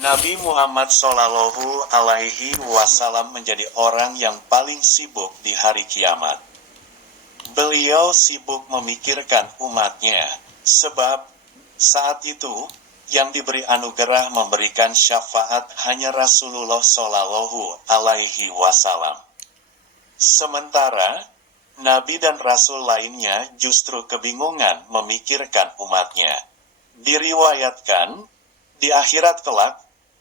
Nabi Muhammad Shallallahu Alaihi Wasallam menjadi orang yang paling sibuk di hari kiamat. Beliau sibuk memikirkan umatnya, sebab saat itu yang diberi anugerah memberikan syafaat hanya Rasulullah Shallallahu Alaihi Wasallam. Sementara Nabi dan Rasul lainnya justru kebingungan memikirkan umatnya. Diriwayatkan, di akhirat kelak,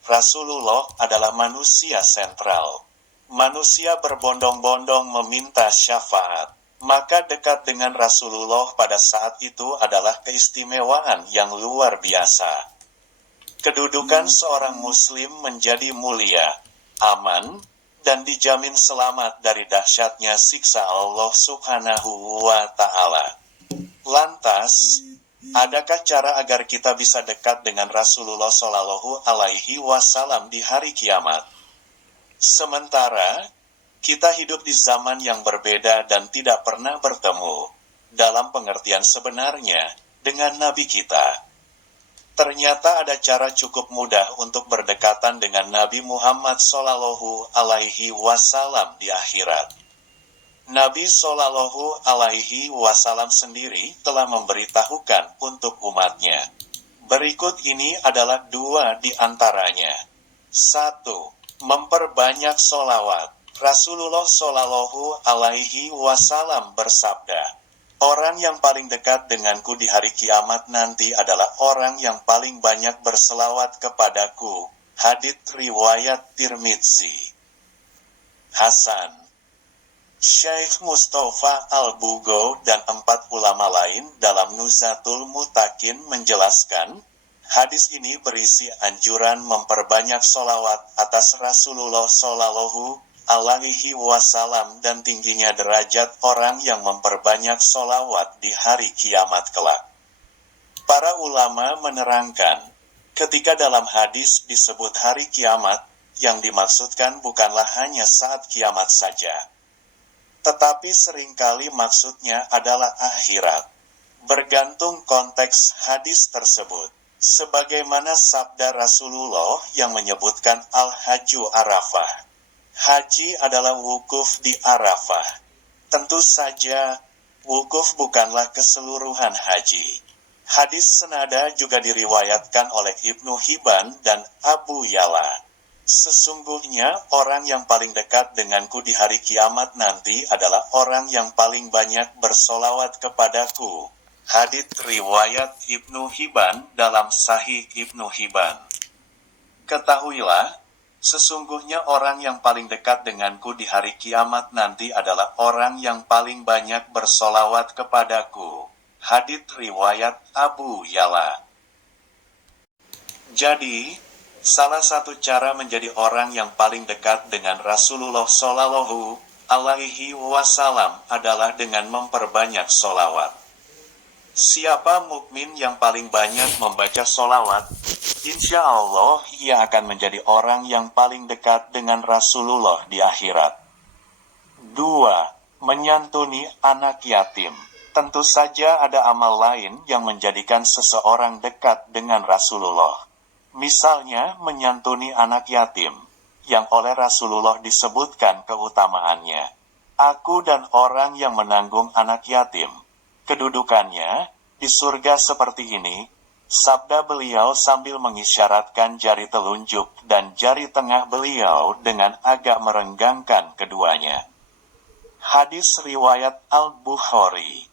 Rasulullah adalah manusia sentral. Manusia berbondong-bondong meminta syafaat. Maka dekat dengan Rasulullah pada saat itu adalah keistimewaan yang luar biasa. Kedudukan seorang muslim menjadi mulia, aman, dan dijamin selamat dari dahsyatnya siksa Allah Subhanahu wa Ta'ala. Lantas, adakah cara agar kita bisa dekat dengan Rasulullah Shallallahu Alaihi Wasallam di hari kiamat? Sementara kita hidup di zaman yang berbeda dan tidak pernah bertemu, dalam pengertian sebenarnya, dengan Nabi kita. Ternyata ada cara cukup mudah untuk berdekatan dengan Nabi Muhammad Shallallahu Alaihi Wasallam di akhirat. Nabi Shallallahu Alaihi Wasallam sendiri telah memberitahukan untuk umatnya. Berikut ini adalah dua di antaranya. 1. Memperbanyak sholawat. Rasulullah Shallallahu Alaihi Wasallam bersabda, "Orang yang paling dekat denganku di hari kiamat nanti adalah orang yang paling banyak berselawat kepadaku." Hadits riwayat Tirmidzi. Hasan. Syekh Mustafa Al-Bugo dan 4 ulama lain dalam Nuzatul Mutakin menjelaskan, hadis ini berisi anjuran memperbanyak sholawat atas Rasulullah Shallallahu Alaihi Wasallam dan tingginya derajat orang yang memperbanyak sholawat di hari kiamat kelak. Para ulama menerangkan, ketika dalam hadis disebut hari kiamat, yang dimaksudkan bukanlah hanya saat kiamat saja, tetapi seringkali maksudnya adalah akhirat. Bergantung konteks hadis tersebut. Sebagaimana sabda Rasulullah yang menyebutkan Al-Hajju Arafah. Haji adalah wukuf di Arafah. Tentu saja, wukuf bukanlah keseluruhan haji. Hadis senada juga diriwayatkan oleh Ibnu Hibban dan Abu Yala. Sesungguhnya orang yang paling dekat denganku di hari kiamat nanti adalah orang yang paling banyak bersolawat kepadaku. Hadits riwayat Ibnu Hibban dalam Sahih Ibnu Hibban. Ketahuilah, sesungguhnya orang yang paling dekat denganku di hari kiamat nanti adalah orang yang paling banyak bersolawat kepadaku. Hadits riwayat Abu Yala. Jadi, salah satu cara menjadi orang yang paling dekat dengan Rasulullah Shallallahu Alaihi Wasallam adalah dengan memperbanyak solawat. Siapa mukmin yang paling banyak membaca solawat, insya Allah ia akan menjadi orang yang paling dekat dengan Rasulullah di akhirat. 2. Menyantuni anak yatim. Tentu saja ada amal lain yang menjadikan seseorang dekat dengan Rasulullah. Misalnya menyantuni anak yatim, yang oleh Rasulullah disebutkan keutamaannya. Aku dan orang yang menanggung anak yatim, kedudukannya di surga seperti ini, sabda beliau sambil mengisyaratkan jari telunjuk dan jari tengah beliau dengan agak merenggangkan keduanya. Hadis riwayat Al-Bukhari.